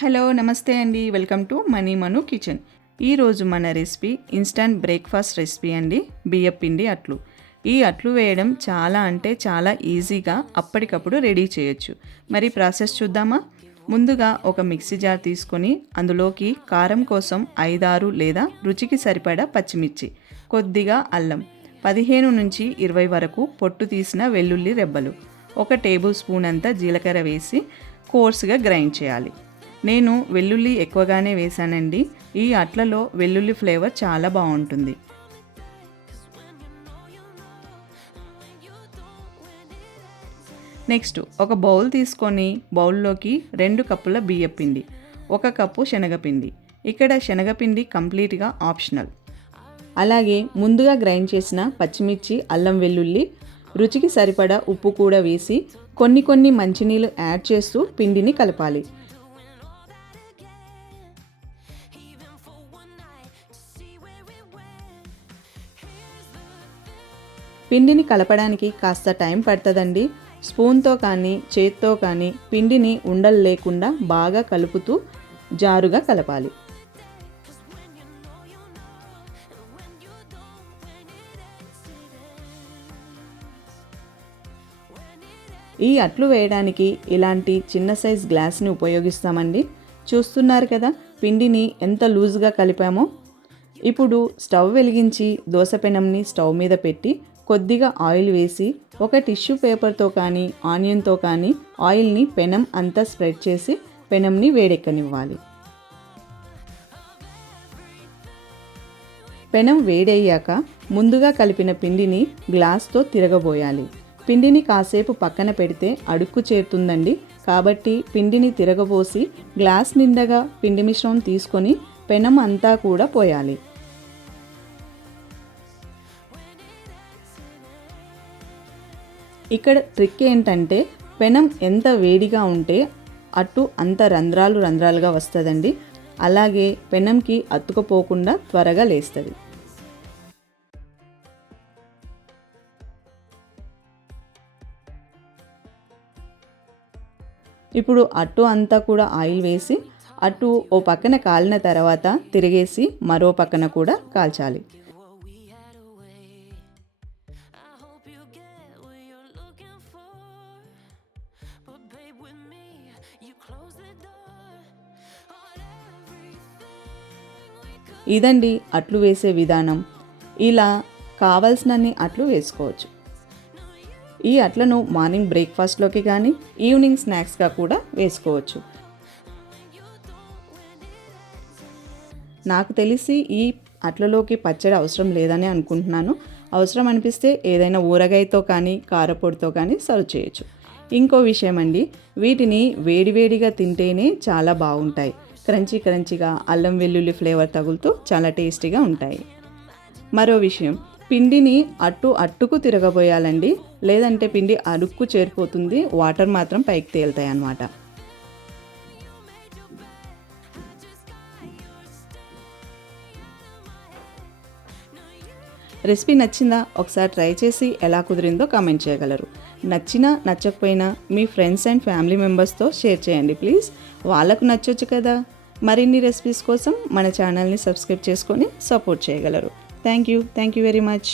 Hello నమస్తే అండి, welcome to money Manu kitchen. ఈరోజు మన రెసిపీ ఇన్స్టంట్ బ్రేక్ఫాస్ట్ రెసిపీ అండి, బియ్యపిండి అట్లు. ఈ అట్లు వేయడం చాలా అంటే చాలా ఈజీగా అప్పటికప్పుడు రెడీ చేయొచ్చు. మరి ప్రాసెస్ చూద్దామా? ముందుగా ఒక మిక్సీ జార్ తీసుకొని అందులోకి కారం కోసం 5-6 లేదా రుచికి సరిపడా పచ్చిమిర్చి, కొద్దిగా అల్లం, 15 నుంచి 20 వరకు పొట్టు తీసిన వెల్లుల్లి రెబ్బలు, 1 టేబుల్ స్పూన్ అంత జీలకర్ర వేసి కోర్స్గా గ్రైండ్ చేయాలి. నేను వెల్లుల్లి ఎక్కువగానే వేసానండి. ఈ అట్లలో వెల్లుల్లి ఫ్లేవర్ చాలా బాగుంటుంది. నెక్స్ట్ ఒక బౌల్ తీసుకొని బౌల్లోకి 2 కప్పుల బియ్యపిండి, 1 కప్పు శనగపిండి. ఇక్కడ శనగపిండి కంప్లీట్గా ఆప్షనల్. అలాగే ముందుగా గ్రైండ్ చేసిన పచ్చిమిర్చి, అల్లం వెల్లుల్లి, రుచికి సరిపడా ఉప్పు కూడా వేసి కొన్ని మంచినీళ్ళు యాడ్ చేస్తూ పిండిని కలపాలి. పిండిని కలపడానికి కాస్త టైం పడుతుందండి. స్పూన్తో కానీ చేత్తో కానీ పిండిని ఉండలు లేకుండా బాగా కలుపుతూ జారుగా కలపాలి. ఈ అట్లు వేయడానికి ఇలాంటి చిన్న సైజ్ గ్లాస్ని ఉపయోగిస్తామండి. చూస్తున్నారు కదా పిండిని ఎంత లూజ్గా కలిపామో. ఇప్పుడు స్టవ్ వెలిగించి దోస పెనంని స్టవ్ మీద పెట్టి కొద్దిగా ఆయిల్ వేసి ఒక టిష్యూ పేపర్తో కానీ ఆనియన్తో కానీ ఆయిల్ని పెనం అంతా స్ప్రెడ్ చేసి పెనంని వేడెక్కనివ్వాలి. పెనం వేడయ్యాక ముందుగా కలిపిన పిండిని గ్లాస్తో తిరగబోయాలి. పిండిని కాసేపు పక్కన పెడితే అడుక్కు చేరుతుందండి. కాబట్టి పిండిని తిరగబోసి గ్లాస్ నిండగా పిండి మిశ్రమం తీసుకొని పెనం అంతా కూడా పోయాలి. ఇక్కడ ట్రిక్ ఏంటంటే పెనం ఎంత వేడిగా ఉంటే అట్టు అంత రంధ్రాలుగా వస్తుందండి. అలాగే పెనంకి అతుకుపోకుండా త్వరగా లేస్తుంది. ఇప్పుడు అట్టు అంతా కూడా ఆయిల్ వేసి అట్టు ఓ పక్కన కాలిన తర్వాత తిరిగేసి మరో పక్కన కూడా కాల్చాలి. ఇదండి అట్లు వేసే విధానం. ఇలా కావాల్సినన్ని అట్లు వేసుకోవచ్చు. ఈ అట్లను మార్నింగ్ బ్రేక్ఫాస్ట్లోకి కానీ ఈవినింగ్ స్నాక్స్గా కూడా వేసుకోవచ్చు. నాకు తెలిసి ఈ అట్లలోకి పచ్చడి అవసరం లేదని అనుకుంటున్నాను. అవసరం అనిపిస్తే ఏదైనా ఊరగాయతో కానీ కారపొడితో కానీ సర్వ్ చేయొచ్చు. ఇంకో విషయం అండి, వీటిని వేడివేడిగా తింటేనే చాలా బాగుంటాయి. క్రంచీగా అల్లం వెల్లుల్లి ఫ్లేవర్ తగులుతూ చాలా టేస్టీగా ఉంటాయి. మరో విషయం, పిండిని అట్టుకు తిరగబోయాలండి. లేదంటే పిండి అడుక్కు చేరిపోతుంది, వాటర్ మాత్రం పైకి తేలుతాయి అన్నమాట. రెసిపీ నచ్చిందా? ఒకసారి ట్రై చేసి ఎలా కుదిరిందో కామెంట్ చేయగలరు. నచ్చినా నచ్చకపోయినా మీ ఫ్రెండ్స్ అండ్ ఫ్యామిలీ మెంబర్స్తో షేర్ చేయండి ప్లీజ్. వాళ్ళకు నచ్చొచ్చు కదా. మరిన్ని రెసిపీస్ కోసం మన ఛానల్ని సబ్స్క్రైబ్ చేసుకొని సపోర్ట్ చేయగలరు. Thank you very much.